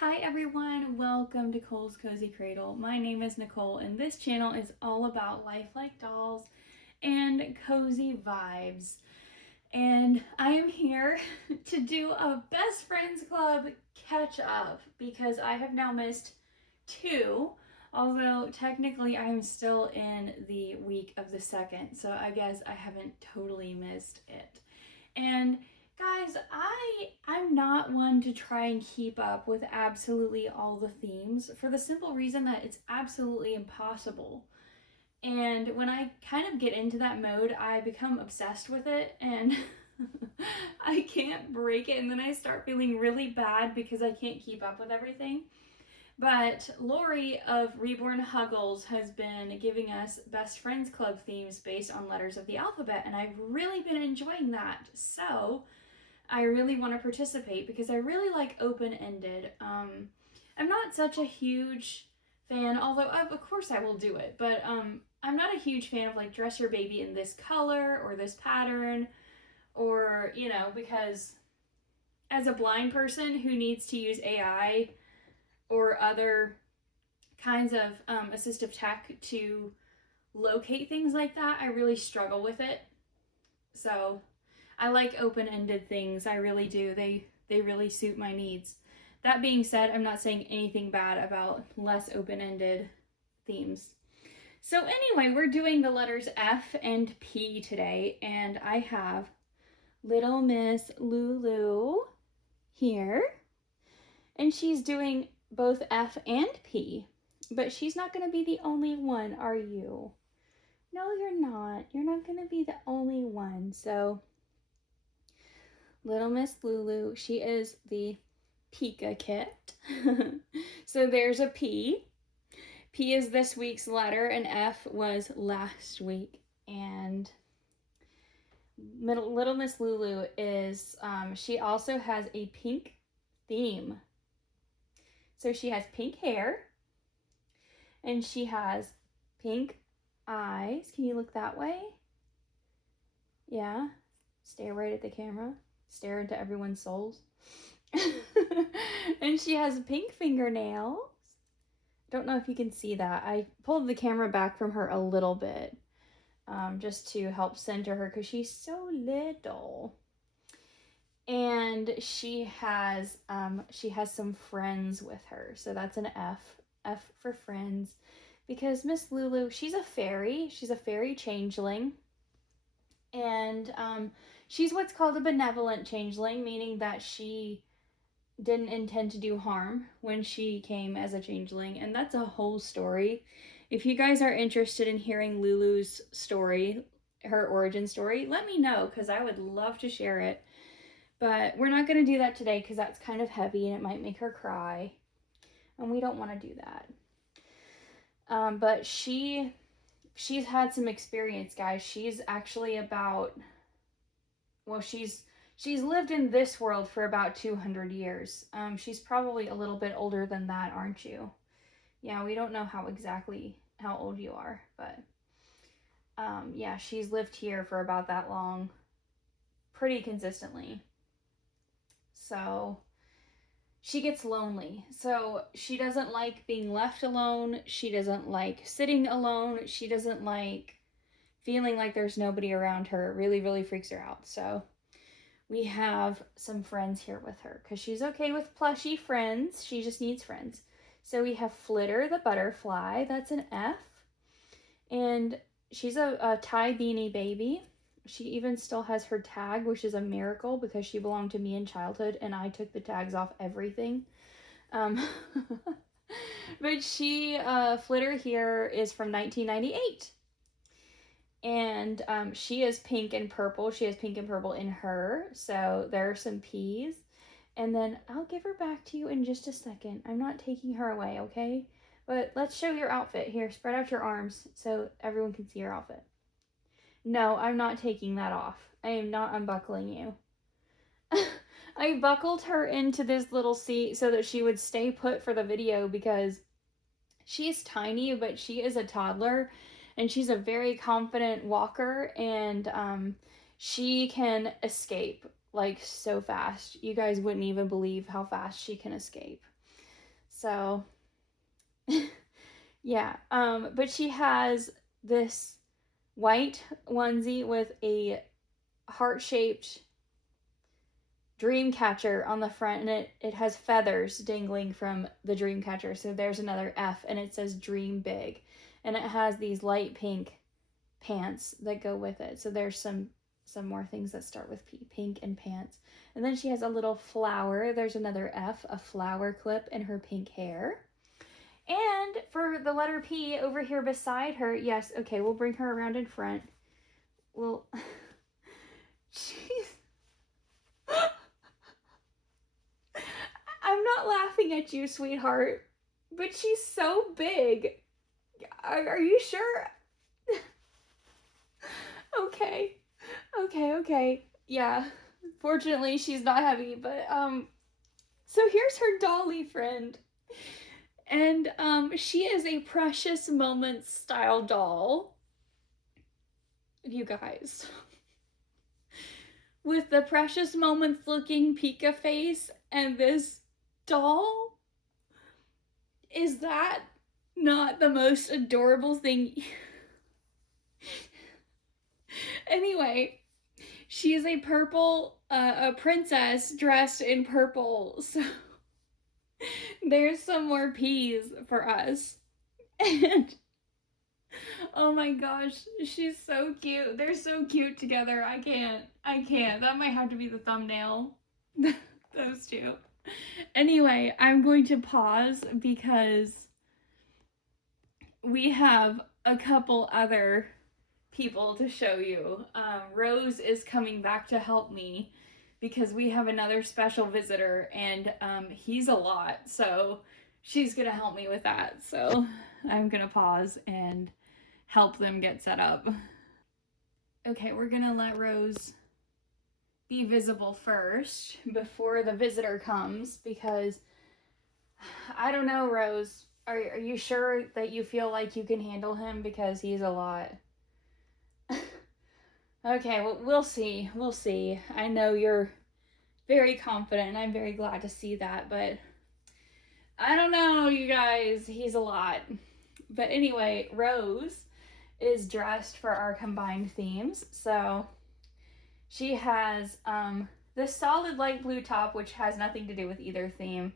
Hi everyone, welcome to Cole's Cozy Cradle. My name is Nicole and this channel is all about life like dolls and cozy vibes. And I am here to do a Best Friends Club catch up because I have now missed two, although technically I am still in the week of the second, so I guess I haven't totally missed it. And guys, I'm not one to try and keep up with absolutely all the themes for the simple reason that it's absolutely impossible. And when I kind of get into that mode, I become obsessed with it and I can't break it, and then I start feeling really bad because I can't keep up with everything. But Lori of Reborn Huggles has been giving us Best Friends Club themes based on letters of the alphabet, and I've really been enjoying that. So I really want to participate because I really like open-ended. I'm not such a huge fan, although of course I will do it, but I'm not a huge fan of like dress your baby in this color or this pattern, or because as a blind person who needs to use AI or other kinds of assistive tech to locate things like that, I really struggle with it. So I like open-ended things. I really do. They really suit my needs. That being said, I'm not saying anything bad about less open-ended themes. So anyway, we're doing the letters F and P today, and I have Little Miss Lulu here, and she's doing both F and P, but she's not going to be the only one, are you? No, you're not. You're not going to be the only one. So Little Miss Lulu, she is the Pika kit. So there's a P. P is this week's letter, and F was last week. And Little Miss Lulu is, she also has a pink theme. So she has pink hair, and she has pink eyes. Can you look that way? Yeah. Stare right at the camera. Stare into everyone's souls. And she has pink fingernails. Don't know if you can see that. I pulled the camera back from her a little bit just to help center her because she's so little. And she has some friends with her, so that's an F for friends, because Miss Lulu, she's a fairy. She's a fairy changeling, and she's what's called a benevolent changeling, meaning that she didn't intend to do harm when she came as a changeling, and that's a whole story. If you guys are interested in hearing Lulu's story, her origin story, let me know because I would love to share it. But we're not going to do that today because that's kind of heavy and it might make her cry, and we don't want to do that. But she's had some experience, guys. She's actually she's lived in this world for about 200 years. She's probably a little bit older than that, aren't you? Yeah, we don't know how old you are, but yeah, she's lived here for about that long, pretty consistently. So she gets lonely. So she doesn't like being left alone. She doesn't like sitting alone. She doesn't like feeling like there's nobody around her. It really, really freaks her out. So we have some friends here with her because she's okay with plushy friends. She just needs friends. So we have Flitter the butterfly. That's an F. And she's a tie beanie baby. She even still has her tag, which is a miracle because she belonged to me in childhood and I took the tags off everything. But Flitter here is from 1998. And she is pink and purple. She has pink and purple in her. So there are some P's. And then I'll give her back to you in just a second. I'm not taking her away, okay? But let's show your outfit. Here, spread out your arms so everyone can see your outfit. No, I'm not taking that off. I am not unbuckling you. I buckled her into this little seat so that she would stay put for the video because she's tiny, but she is a toddler and she's a very confident walker, and she can escape like so fast. You guys wouldn't even believe how fast she can escape. So, yeah. But she has this white onesie with a heart-shaped dream catcher on the front, and it has feathers dangling from the dream catcher. So there's another F, and it says dream big. And it has these light pink pants that go with it. So there's some more things that start with P, pink and pants. And then she has a little flower. There's another F, a flower clip in her pink hair. And for the letter P over here beside her, yes, okay, we'll bring her around in front. Well, she's... I'm not laughing at you, sweetheart, but she's so big. Are you sure? Okay. Yeah, fortunately she's not heavy, but so here's her dolly friend. And she is a Precious Moments style doll. You guys. With the Precious Moments looking Pika face and this doll. Is that not the most adorable thing? Anyway, she is a purple, a princess dressed in purple. So there's some more peas for us. And oh my gosh, she's so cute. They're so cute together. I can't. That might have to be the thumbnail. Those two. Anyway, I'm going to pause because we have a couple other people to show you. Rose is coming back to help me because we have another special visitor, and he's a lot, so she's gonna help me with that. So I'm gonna pause and help them get set up. Okay, we're gonna let Rose be visible first before the visitor comes, because I don't know, Rose, are you sure that you feel like you can handle him, because he's a lot? Okay, well, we'll see. I know you're very confident, and I'm very glad to see that, but I don't know, you guys. He's a lot. But anyway, Rose is dressed for our combined themes. So she has this solid light blue top, which has nothing to do with either theme.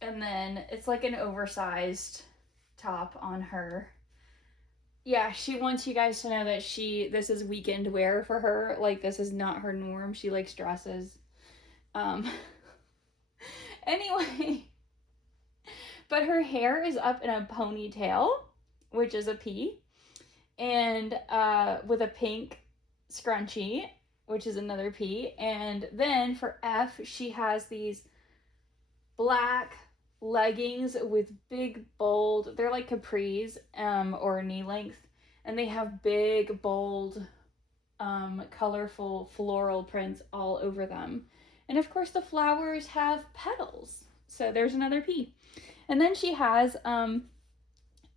And then it's like an oversized top on her. Yeah, she wants you guys to know that this is weekend wear for her. Like, this is not her norm. She likes dresses. Anyway, but her hair is up in a ponytail, which is a P, and with a pink scrunchie, which is another P. And then for F, she has these black leggings with big, bold, they're like capris or knee length, and they have big, bold, colorful floral prints all over them. And of course the flowers have petals, so there's another P. And then she has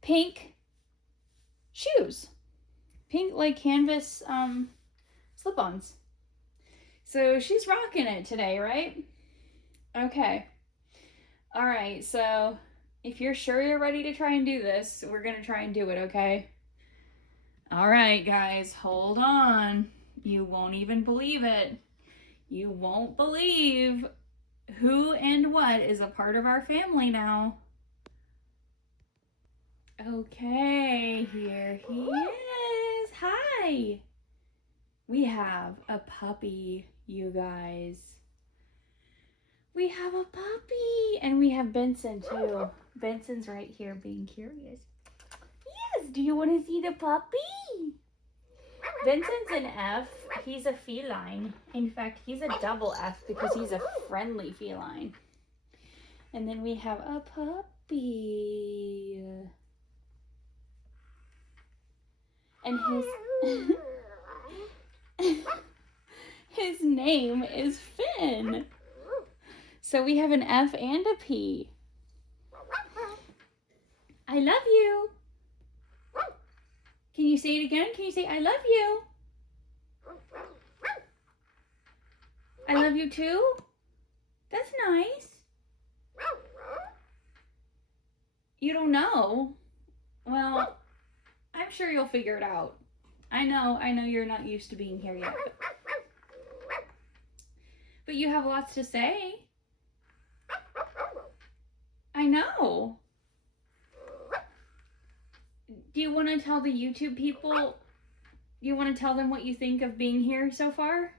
pink shoes, pink like canvas slip-ons. So she's rocking it today, right? Okay. All right, so if you're sure you're ready to try and do this, we're gonna try and do it, okay? All right, guys, hold on. You won't even believe it. You won't believe who and what is a part of our family now. Okay, here he is. Hi. We have a puppy, you guys. We have a puppy, and we have Benson too. Benson's right here being curious. Yes, do you want to see the puppy? Benson's an F. He's a feline. In fact, he's a double F because he's a friendly feline. And then we have a puppy. And his name is Finn. So we have an F and a P. I love you. Can you say it again? Can you say, I love you? I love you too? That's nice. You don't know? Well, I'm sure you'll figure it out. I know you're not used to being here yet. But you have lots to say. I know. Do you want to tell the YouTube people? Do you want to tell them what you think of being here so far?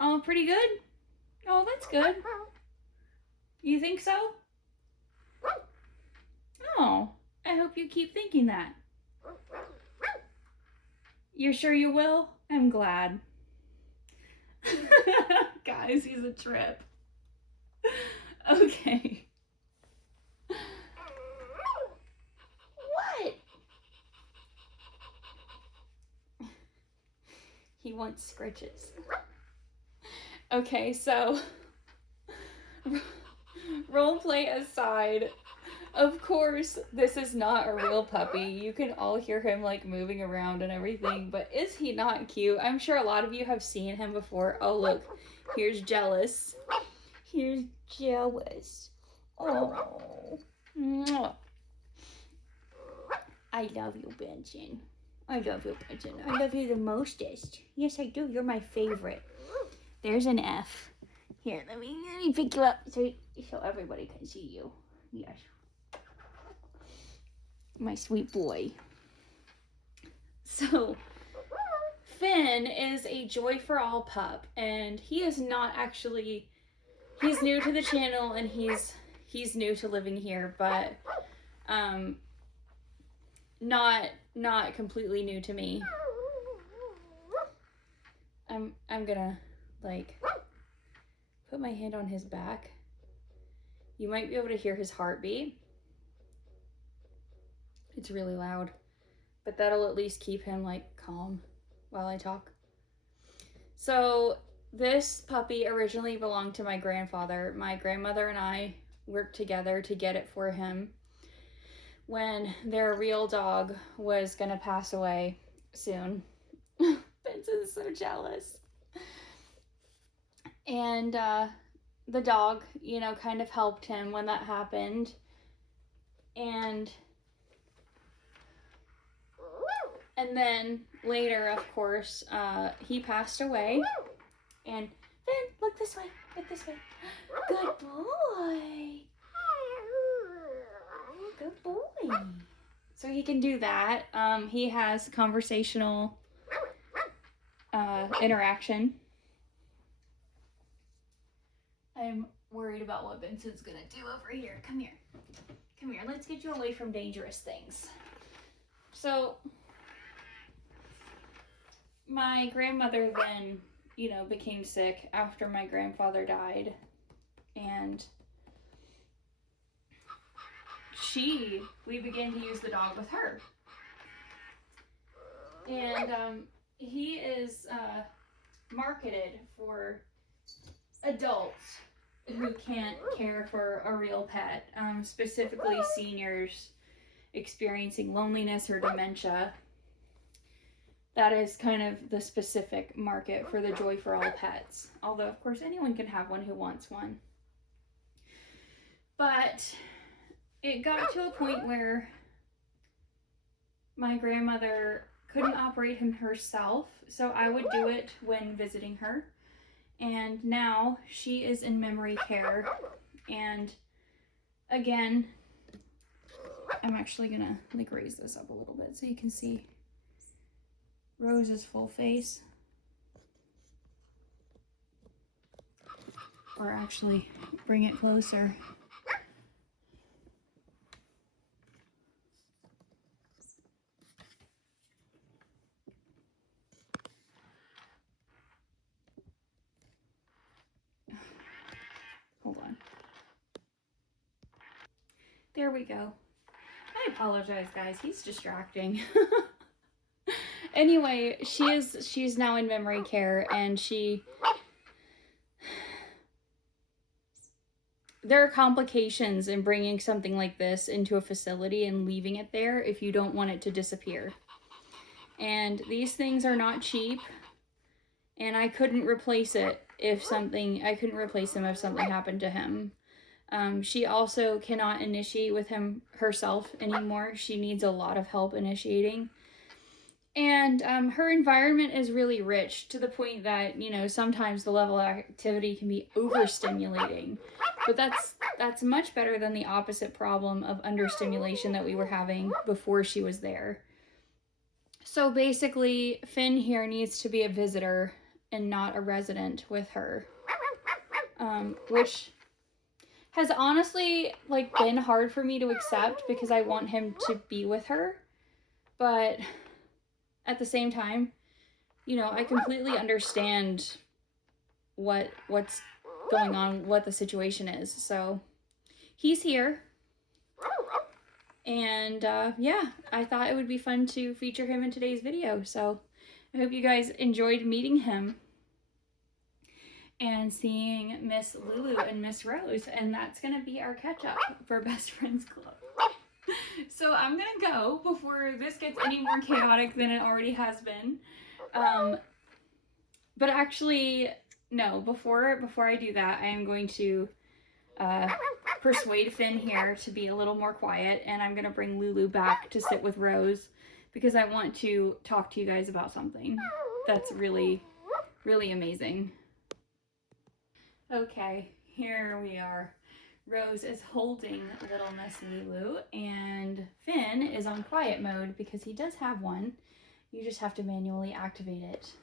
Oh, pretty good? Oh, that's good. You think so? Oh, I hope you keep thinking that. You're sure you will? I'm glad. Guys, he's a trip. Okay. What? He wants scritches. Okay, so role play aside, of course, this is not a real puppy. You can all hear him like moving around and everything, but is he not cute? I'm sure a lot of you have seen him before. Oh, look, here's Jealous. Here's Jealous. Oh, I love you, Benson. I love you, Benson. I love you the mostest. Yes, I do. You're my favorite. There's an F. Here, let me pick you up so everybody can see you. Yes. My sweet boy. So, Finn is a Joy for All pup, and he is not actually, he's new to the channel and he's new to living here, but not completely new to me. I'm gonna like put my hand on his back. You might be able to hear his heartbeat. It's really loud, but that'll at least keep him like calm while I talk. So this puppy originally belonged to my grandfather. My grandmother and I worked together to get it for him when their real dog was gonna pass away soon. Benson's so jealous. And the dog, you know, kind of helped him when that happened. And then later, of course, he passed away. And Finn, look this way. Look this way. Good boy. Good boy. So he can do that. He has conversational interaction. I'm worried about what Benson's gonna do over here. Come here. Come here. Let's get you away from dangerous things. So, my grandmother then, you know, became sick after my grandfather died. And we began to use the dog with her. And he is marketed for adults who can't care for a real pet, specifically seniors experiencing loneliness or dementia. That is kind of the specific market for the Joy for All pets. Although, of course, anyone can have one who wants one. But it got to a point where my grandmother couldn't operate him herself, so I would do it when visiting her. And now she is in memory care. And again, I'm actually gonna like raise this up a little bit so you can see Rose's full face. Or actually bring it closer. Hold on. There we go. I apologize, guys. He's distracting. Anyway, she's now in memory care, and there are complications in bringing something like this into a facility and leaving it there if you don't want it to disappear. And these things are not cheap, and I couldn't replace him if something happened to him. She also cannot initiate with him herself anymore. She needs a lot of help initiating. And her environment is really rich to the point that, you know, sometimes the level of activity can be overstimulating. But that's much better than the opposite problem of understimulation that we were having before she was there. So basically, Finn here needs to be a visitor and not a resident with her, which has honestly like been hard for me to accept because I want him to be with her, but at the same time, you know, I completely understand what's going on, what the situation is. So he's here, and yeah, I thought it would be fun to feature him in today's video. So I hope you guys enjoyed meeting him and seeing Miss Lulu and Miss Rose, and that's gonna be our catch up for Best Friends Club. So I'm gonna go before this gets any more chaotic than it already has been. But actually, no, before I do that, I am going to persuade Finn here to be a little more quiet, and I'm gonna bring Lulu back to sit with Rose because I want to talk to you guys about something that's really, really amazing. Okay, here we are. Rose is holding little Miss Lulu, and Finn is on quiet mode because he does have one. You just have to manually activate it.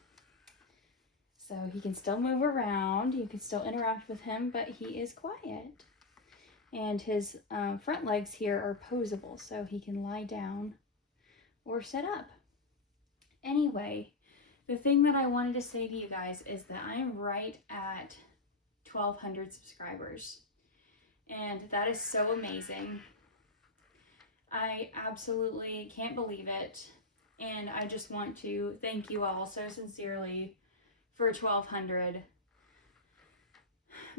So he can still move around, you can still interact with him, but he is quiet. And his front legs here are posable, so he can lie down or sit up. Anyway, the thing that I wanted to say to you guys is that I'm right at 1,200 subscribers. And that is so amazing. I absolutely can't believe it. And I just want to thank you all so sincerely for 1,200.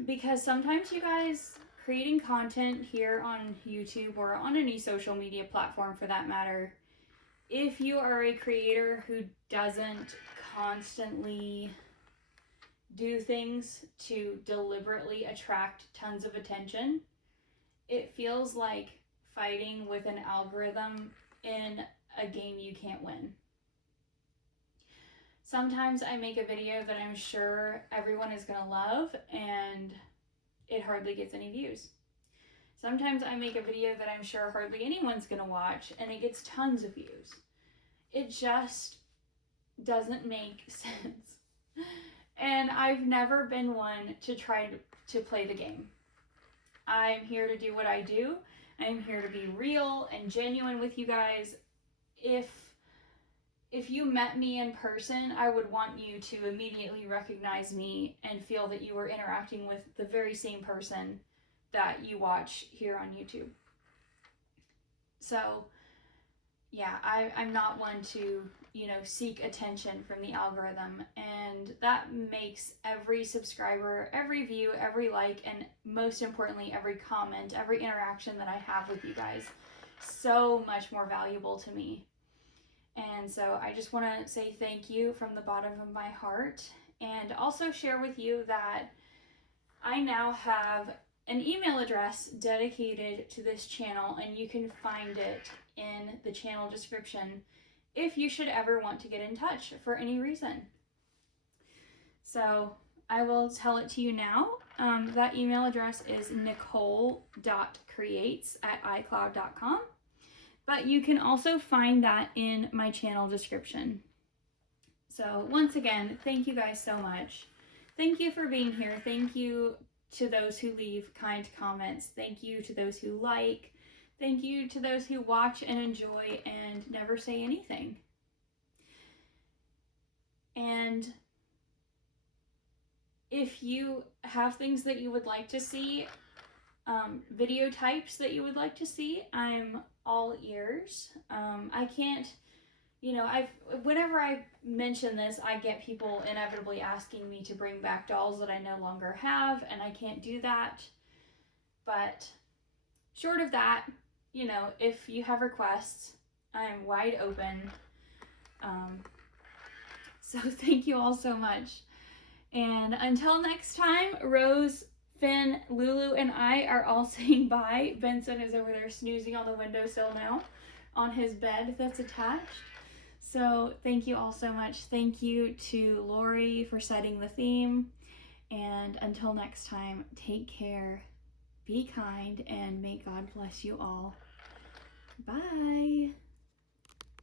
Because sometimes you guys, creating content here on YouTube or on any social media platform for that matter, if you are a creator who doesn't constantly do things to deliberately attract tons of attention, it feels like fighting with an algorithm in a game you can't win. Sometimes I make a video that I'm sure everyone is gonna love and it hardly gets any views. Sometimes I make a video that I'm sure hardly anyone's gonna watch and it gets tons of views. It just doesn't make sense. And I've never been one to try to play the game. I'm here to do what I do. I'm here to be real and genuine with you guys. If you met me in person, I would want you to immediately recognize me and feel that you were interacting with the very same person that you watch here on YouTube. So yeah, I'm not one to, you know, seek attention from the algorithm, and that makes every subscriber, every view, every like, and most importantly, every comment, every interaction that I have with you guys so much more valuable to me. And so I just want to say thank you from the bottom of my heart, and also share with you that I now have an email address dedicated to this channel, and you can find it in the channel description if you should ever want to get in touch for any reason. So I will tell it to you now. That email address is nicole.creates@icloud.com, but you can also find that in my channel description. So once again, thank you guys so much. Thank you for being here. Thank you to those who leave kind comments. Thank you to those who like. Thank you to those who watch and enjoy and never say anything. And if you have things that you would like to see, video types that you would like to see, I'm all ears. I can't, you know, whenever I mention this, I get people inevitably asking me to bring back dolls that I no longer have, and I can't do that. But short of that, you know, if you have requests, I'm wide open. So thank you all so much. And until next time, Rose, Finn, Lulu, and I are all saying bye. Benson is over there snoozing on the windowsill now on his bed that's attached. So thank you all so much. Thank you to Lori for setting the theme. And until next time, take care, be kind, and may God bless you all. Bye.